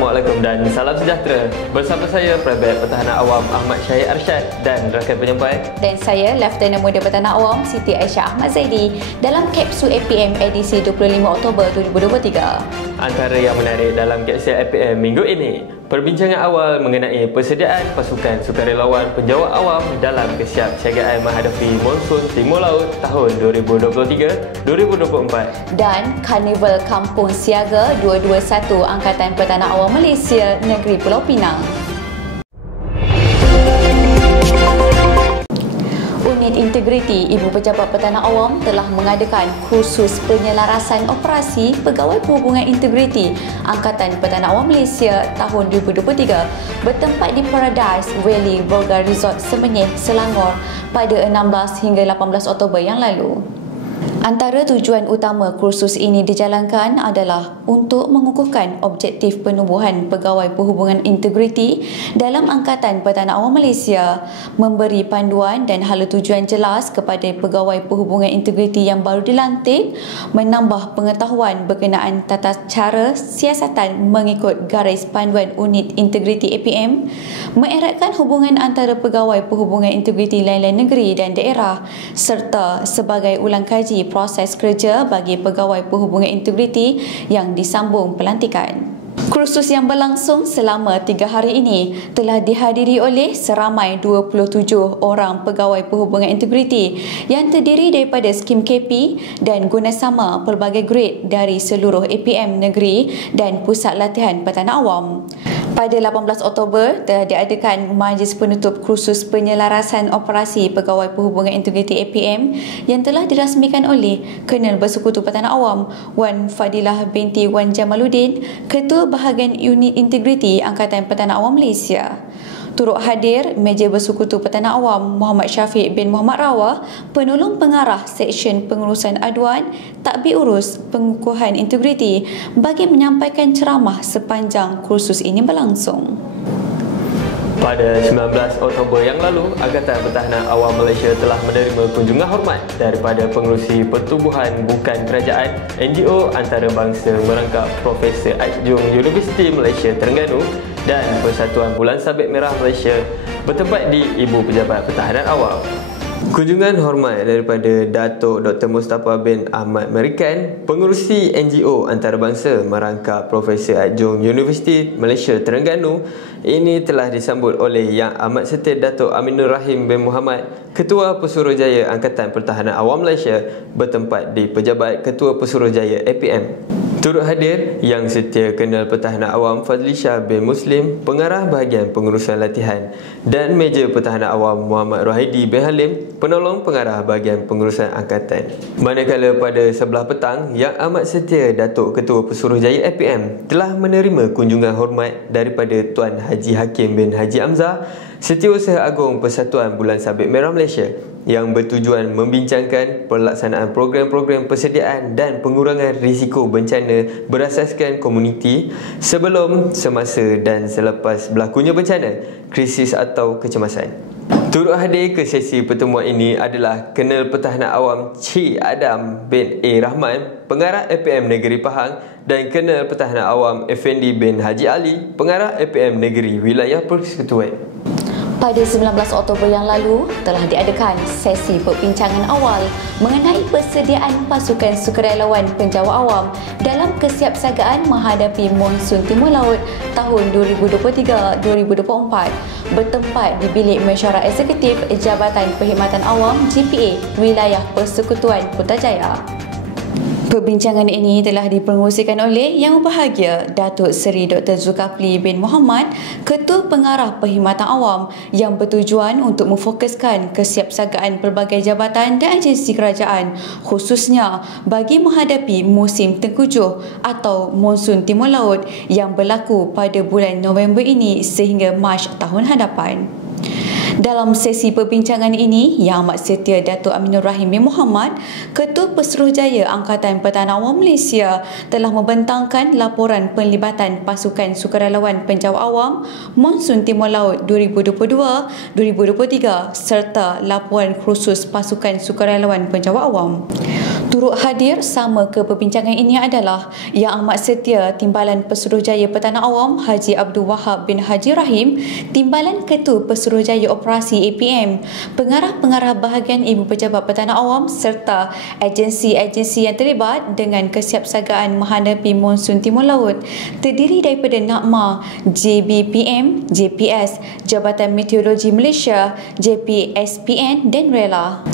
Assalamualaikum dan salam sejahtera. Bersama saya Private Pertahanan Awam Ahmad Syahid Arsyad dan rakan penyampai. Dan saya Lieutenant Muda Pertahanan Awam Siti Aisyah Ahmad Zaidi dalam Kapsul APM edisi 25 Oktober 2023. Antara yang menarik dalam Kapsul APM minggu ini, perbincangan awal mengenai persediaan pasukan sukarelawan penjawat awam dalam kesiapsiagaan menghadapi monsun Timur Laut tahun 2023-2024. Dan Karnival Kampung Siaga 221 Angkatan Pertahanan Awam Malaysia Negeri Pulau Pinang. Unit Integriti Ibu Pejabat Pertahanan Awam telah mengadakan kursus penyelarasan operasi Pegawai Perhubungan Integriti Angkatan Pertahanan Awam Malaysia tahun 2023 bertempat di Paradise Valley Volga Resort Semenyih, Selangor pada 16 hingga 18 Oktober yang lalu. Antara tujuan utama kursus ini dijalankan adalah untuk mengukuhkan objektif penubuhan pegawai perhubungan integriti dalam Angkatan Pertahanan Awam Malaysia, memberi panduan dan hala tujuan jelas kepada pegawai perhubungan integriti yang baru dilantik, menambah pengetahuan berkenaan tata cara siasatan mengikut garis panduan unit integriti APM, mengeratkan hubungan antara pegawai perhubungan integriti lain-lain negeri dan daerah, serta sebagai ulang kaji proses kerja bagi pegawai perhubungan integriti yang disambung pelantikan. Kursus yang berlangsung selama 3 hari ini telah dihadiri oleh seramai 27 orang pegawai perhubungan integriti yang terdiri daripada skim KP dan gunasama pelbagai grade dari seluruh APM negeri dan pusat latihan pertahanan awam. Pada 18 Oktober telah diadakan majlis penutup kursus penyelarasan operasi Pegawai Perhubungan Integriti APM yang telah dirasmikan oleh Kolonel Bersekutu Pertahanan Awam Wan Fadilah binti Wan Jamaluddin, Ketua Bahagian Unit Integriti Angkatan Pertahanan Awam Malaysia. Turut hadir Meja Bersekutu Pertahanan Awam Muhammad Syafiq bin Muhammad Rawah, Penolong Pengarah Seksyen Pengurusan Aduan Takbir Urus Pengukuhan Integriti bagi menyampaikan ceramah sepanjang kursus ini berlangsung. Pada 19 Oktober yang lalu, Angkatan Pertahanan Awam Malaysia telah menerima kunjungan hormat daripada Pengerusi Pertubuhan Bukan Kerajaan NGO Antarabangsa merangkap Profesor Adjung Universiti Malaysia Terengganu dan Persatuan Bulan Sabit Merah Malaysia bertempat di Ibu Pejabat Pertahanan Awam. Kunjungan hormat daripada Datuk Dr. Mustafa bin Ahmad Merikan, Pengerusi NGO Antarabangsa merangkap Profesor Adjung Universiti Malaysia Terengganu, ini telah disambut oleh Yang Amat Setia Datuk Aminur Rahim bin Muhammad, Ketua Pesuruhjaya Angkatan Pertahanan Awam Malaysia bertempat di Pejabat Ketua Pesuruhjaya APM. Turut hadir Yang Setia Kolonel Pertahanan Awam Fadli Shah bin Muslim, Pengarah Bahagian Pengurusan Latihan, dan Meja Pertahanan Awam Muhammad Rohaidi bin Halim, Penolong Pengarah Bahagian Pengurusan Angkatan. Manakala pada sebelah petang, Yang Amat Setia Datuk Ketua Pesuruhjaya APM telah menerima kunjungan hormat daripada Tuan Haji Hakim bin Haji Amzah, Setiausaha Agung Persatuan Bulan Sabit Merah Malaysia, yang bertujuan membincangkan pelaksanaan program-program persediaan dan pengurangan risiko bencana berasaskan komuniti sebelum, semasa dan selepas berlakunya bencana, krisis atau kecemasan. Turut hadir ke sesi pertemuan ini adalah Kolonel Pertahanan Awam Cik Adam bin A. Rahman, Pengarah APM Negeri Pahang, dan Kolonel Pertahanan Awam Effendi bin Haji Ali, Pengarah APM Negeri Wilayah Persekutuan. Pada 19 Oktober yang lalu telah diadakan sesi perbincangan awal mengenai persediaan pasukan sukarelawan penjawat awam dalam kesiapsiagaan menghadapi monsun Timur Laut tahun 2023-2024 bertempat di Bilik Mesyuarat Eksekutif Jabatan Perkhidmatan Awam GPA Wilayah Persekutuan Putrajaya. Perbincangan ini telah dipengerusikan oleh Yang Berbahagia Datuk Seri Dr. Zulkifli bin Muhammad, Ketua Pengarah Perkhidmatan Awam, yang bertujuan untuk memfokuskan kesiapsiagaan pelbagai jabatan dan agensi kerajaan khususnya bagi menghadapi musim tengkujuh atau monsun Timur Laut yang berlaku pada bulan November ini sehingga Mac tahun hadapan. Dalam sesi perbincangan ini, Yang Amat Setia Datuk Aminur Rahim bin Muhammad, Ketua Pesuruhjaya Angkatan Pertahanan Awam Malaysia, telah membentangkan laporan penlibatan pasukan sukarelawan penjawat awam monsun Timur Laut 2022-2023 serta laporan khusus pasukan sukarelawan penjawat awam. Turut hadir sama ke perbincangan ini adalah Yang Amat Setia Timbalan Pesuruhjaya Petana Awam Haji Abdul Wahab bin Haji Rahim, Timbalan Ketua Pesuruhjaya Operasi APM, pengarah-pengarah bahagian Ibu Pejabat Petana Awam serta agensi-agensi yang terlibat dengan kesiapsiagaan menghadapi monsun Timur Laut, terdiri daripada NAKMA, JBPM, JPS, Jabatan Meteorologi Malaysia, JPSPN dan RELA.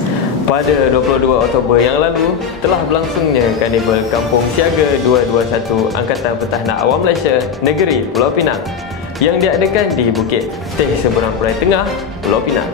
Pada 22 Oktober yang lalu, telah berlangsungnya Karnival Kampung Siaga 221 Angkatan Petahana Awam Malaysia Negeri Pulau Pinang yang diadakan di Bukit Teh Seberang Perai Tengah, Pulau Pinang.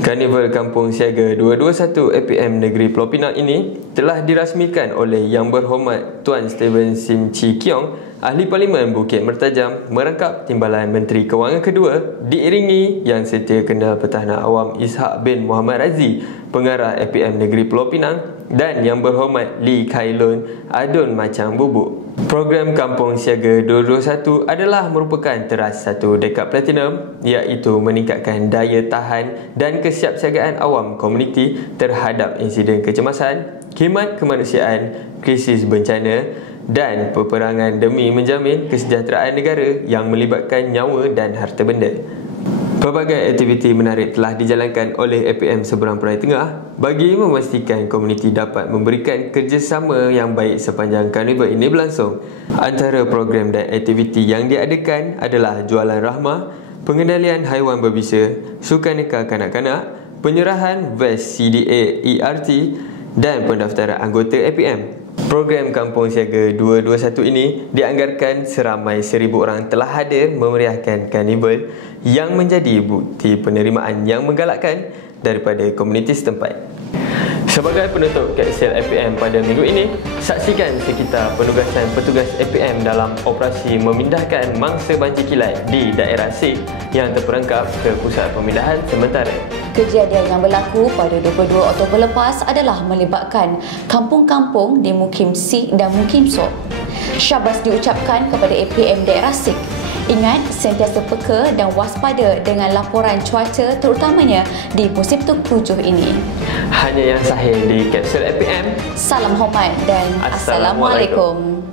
Karnival Kampung Siaga 221 APM Negeri Pulau Pinang ini telah dirasmikan oleh Yang Berhormat Tuan Steven Sim Chee Kiong, Ahli Parlimen Bukit Mertajam, merangkap Timbalan Menteri Kewangan kedua, diiringi Yang Setia Kendal Petahana Awam Ishak bin Muhammad Razi, Pengarah APM Negeri Pulau Pinang, dan Yang Berhormat Lee Kai Lun Adun Macang Bubuk. Program Kampung Siaga 221 adalah merupakan teras satu dekad platinum, iaitu meningkatkan daya tahan dan kesiapsiagaan awam komuniti terhadap insiden kecemasan, khidmat kemanusiaan, krisis bencana dan peperangan demi menjamin kesejahteraan negara yang melibatkan nyawa dan harta benda. Pelbagai aktiviti menarik telah dijalankan oleh APM Seberang Perai Tengah bagi memastikan komuniti dapat memberikan kerjasama yang baik sepanjang karnival ini berlangsung. Antara program dan aktiviti yang diadakan adalah jualan rahmah, pengendalian haiwan berbisa, sukaneka kanak-kanak, penyerahan vest CDA ERT dan pendaftaran anggota APM. Program Kampung Siaga 221 ini dianggarkan seramai 1,000 orang telah hadir memeriahkan karnival yang menjadi bukti penerimaan yang menggalakkan daripada komuniti setempat. Sebagai penutup kapsul APM pada minggu ini, saksikan sekitar penugasan petugas APM dalam operasi memindahkan mangsa banci kilat di daerah Sikh yang terperangkap ke pusat pemindahan sementara. Kejadian yang berlaku pada 22 Oktober lepas adalah melibatkan kampung-kampung di Mukim Sikh dan Mukim Sok. Syabas diucapkan kepada APM daerah Sikh. Ingat, sentiasa peka dan waspada dengan laporan cuaca terutamanya di musim tujuh ini. Hanya yang sahih di kapsul APM. Salam hormat dan Assalamualaikum.